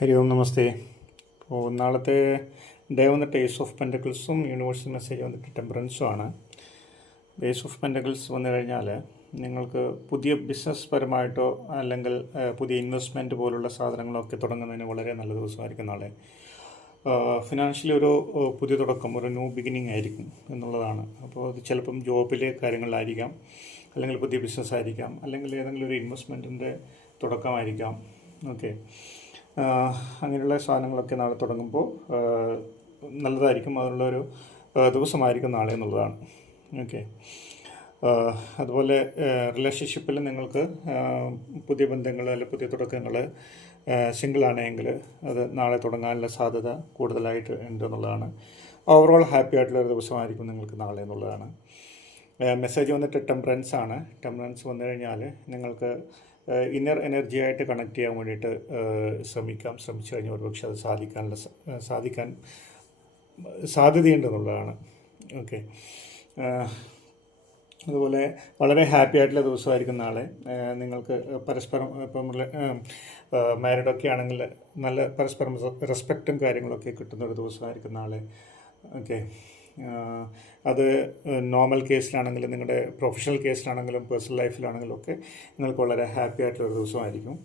ഹരി ഓം നമസ്തേ. അപ്പോൾ നാളത്തെ ഡേ വന്നിട്ട് ഏസ് ഓഫ് പെൻറ്റക്കിൾസും യൂണിവേഴ്സൽ മെസ്സേജ് വന്നിട്ട് ടെമ്പറൻസും ആണ്. ഏസ് ഓഫ് പെൻറ്റക്കിൾസ് വന്നു കഴിഞ്ഞാൽ നിങ്ങൾക്ക് പുതിയ ബിസിനസ് പരമായിട്ടോ അല്ലെങ്കിൽ പുതിയ ഇൻവെസ്റ്റ്മെൻറ്റ് പോലുള്ള സാധനങ്ങളൊക്കെ തുടങ്ങുന്നതിന് വളരെ നല്ല ദിവസമായിരിക്കും നാളെ. ഫിനാൻഷ്യലി ഒരു പുതിയ തുടക്കം, ഒരു ന്യൂ ബിഗിനിങ് ആയിരിക്കും എന്നുള്ളതാണ്. അപ്പോൾ അത് ചിലപ്പം ജോബിലെ കാര്യങ്ങളിലായിരിക്കാം, അല്ലെങ്കിൽ പുതിയ ബിസിനസ് ആയിരിക്കാം, അല്ലെങ്കിൽ ഏതെങ്കിലും ഒരു ഇൻവെസ്റ്റ്മെൻറ്റിൻ്റെ തുടക്കമായിരിക്കാം. ഓക്കെ, അങ്ങനെയുള്ള സാധനങ്ങളൊക്കെ നാളെ തുടങ്ങുമ്പോൾ നല്ലതായിരിക്കും. അതിനുള്ളൊരു ദിവസമായിരിക്കും നാളെ എന്നുള്ളതാണ്. ഓക്കെ, അതുപോലെ റിലേഷൻഷിപ്പിൽ നിങ്ങൾക്ക് പുതിയ ബന്ധങ്ങൾ അല്ലെങ്കിൽ പുതിയ തുടക്കങ്ങൾ സിംഗിളാണെങ്കിൽ അത് നാളെ തുടങ്ങാനുള്ള സാധ്യത കൂടുതലായിട്ട് ഉണ്ട് എന്നുള്ളതാണ്. ഓവറോൾ ഹാപ്പി ആയിട്ടുള്ളൊരു ദിവസമായിരിക്കും നിങ്ങൾക്ക് നാളെ എന്നുള്ളതാണ്. മെസ്സേജ് വന്നിട്ട് ടെമ്പറൻസ് ആണ്. ടെമ്പറൻസ് വന്നു കഴിഞ്ഞാൽ നിങ്ങൾക്ക് ഇന്നർ എനർജിയായിട്ട് കണക്ട് ചെയ്യാൻ വേണ്ടിയിട്ട് ശ്രമിച്ചു കഴിഞ്ഞാൽ ഒരുപക്ഷെ അത് സാധിക്കാൻ സാധ്യതയുണ്ടെന്നുള്ളതാണ്. ഓക്കെ, അതുപോലെ വളരെ ഹാപ്പി ആയിട്ടുള്ള ദിവസമായിരിക്കും നാളെ. നിങ്ങൾക്ക് പരസ്പരം ഇപ്പം മാരീഡൊക്കെ ആണെങ്കിൽ നല്ല പരസ്പരം റെസ്പെക്റ്റും കാര്യങ്ങളൊക്കെ കിട്ടുന്നൊരു ദിവസമായിരിക്കും നാളെ. ഓക്കെ, അത് നോർമൽ കേസിലാണെങ്കിലും നിങ്ങളുടെ പ്രൊഫഷണൽ കേസിലാണെങ്കിലും പേഴ്സണൽ ലൈഫിലാണെങ്കിലും ഒക്കെ നിങ്ങൾക്ക് വളരെ ഹാപ്പി ആയിട്ടുള്ളൊരു ദിവസമായിരിക്കും.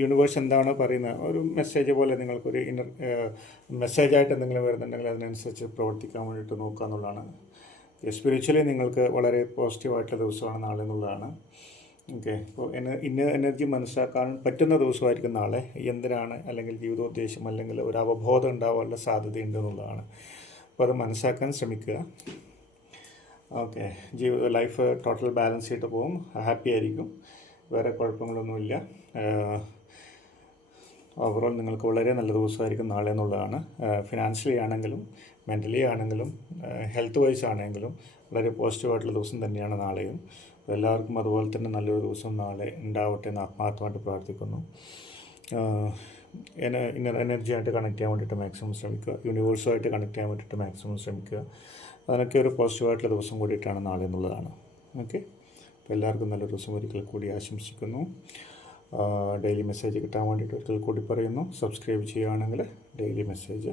യൂണിവേഴ്സ് എന്താണ് പറയുന്നത്, ഒരു മെസ്സേജ് പോലെ നിങ്ങൾക്കൊരു ഇന്നർ മെസ്സേജായിട്ട് എന്തെങ്കിലും വരുന്നുണ്ടെങ്കിൽ അതിനനുസരിച്ച് പ്രവർത്തിക്കാൻ വേണ്ടിയിട്ട് നോക്കുക എന്നുള്ളതാണ്. സ്പിരിച്വലി നിങ്ങൾക്ക് വളരെ പോസിറ്റീവായിട്ടുള്ള ദിവസമാണ് നാളെ എന്നുള്ളതാണ്. ഓക്കെ, അപ്പോൾ എനർജി മനസ്സിലാക്കാൻ പറ്റുന്ന ദിവസമായിരിക്കും നാളെ. എന്തിനാണ് അല്ലെങ്കിൽ ജീവിതോദ്ദേശം അല്ലെങ്കിൽ ഒരു അവബോധം ഉണ്ടാവാനുള്ള സാധ്യതയുണ്ട് എന്നുള്ളതാണ്. അപ്പോൾ അത് മനസ്സിലാക്കാൻ ശ്രമിക്കുക. ഓക്കെ, ലൈഫ് ടോട്ടൽ ബാലൻസ് ചെയ്തിട്ട് പോകും, ഹാപ്പി ആയിരിക്കും, വേറെ കുഴപ്പങ്ങളൊന്നുമില്ല. ഓവറോൾ നിങ്ങൾക്ക് വളരെ നല്ല ദിവസമായിരിക്കും നാളെ എന്നുള്ളതാണ്. ഫിനാൻഷ്യലി ആണെങ്കിലും മെൻ്റലി ആണെങ്കിലും ഹെൽത്ത് വൈസ് ആണെങ്കിലും വളരെ പോസിറ്റീവായിട്ടുള്ള ദിവസം തന്നെയാണ് നാളെയും. എല്ലാവർക്കും അതുപോലെ തന്നെ നല്ലൊരു ദിവസം നാളെ ഉണ്ടാവട്ടെ എന്ന് ആത്മാർത്ഥമായിട്ട് പ്രാർത്ഥിക്കുന്നു. ഇന്നർ എനർജിയായിട്ട് കണക്ട് ചെയ്യാൻ വേണ്ടിയിട്ട് മാക്സിമം ശ്രമിക്കുക, യൂണിവേഴ്സുമായിട്ട് കണക്ട് ചെയ്യാൻ വേണ്ടിയിട്ട് മാക്സിമം ശ്രമിക്കുക. അതിനൊക്കെ ഒരു പോസിറ്റീവായിട്ടുള്ള ദിവസം കൂടിയിട്ടാണ് നാളെ എന്നുള്ളതാണ്. ഓക്കെ, അപ്പോൾ എല്ലാവർക്കും നല്ലൊരു ദിവസം ഒരിക്കൽ കൂടി ആശംസിക്കുന്നു. ഡെയിലി മെസ്സേജ് കിട്ടാൻ വേണ്ടിയിട്ട് ഒരിക്കൽ കൂടി പറയുന്നു, സബ്സ്ക്രൈബ് ചെയ്യുകയാണെങ്കിൽ ഡെയിലി മെസ്സേജ്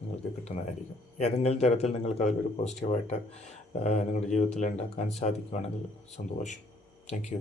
നിങ്ങൾക്ക് കിട്ടുന്നതായിരിക്കും. ഏതെങ്കിലും തരത്തിൽ നിങ്ങൾക്ക് അതിലൊരു പോസിറ്റീവായിട്ട് നിങ്ങളുടെ ജീവിതത്തിൽ ഉണ്ടാക്കാൻ സാധിക്കുകയാണെങ്കിൽ സന്തോഷം. Thank you.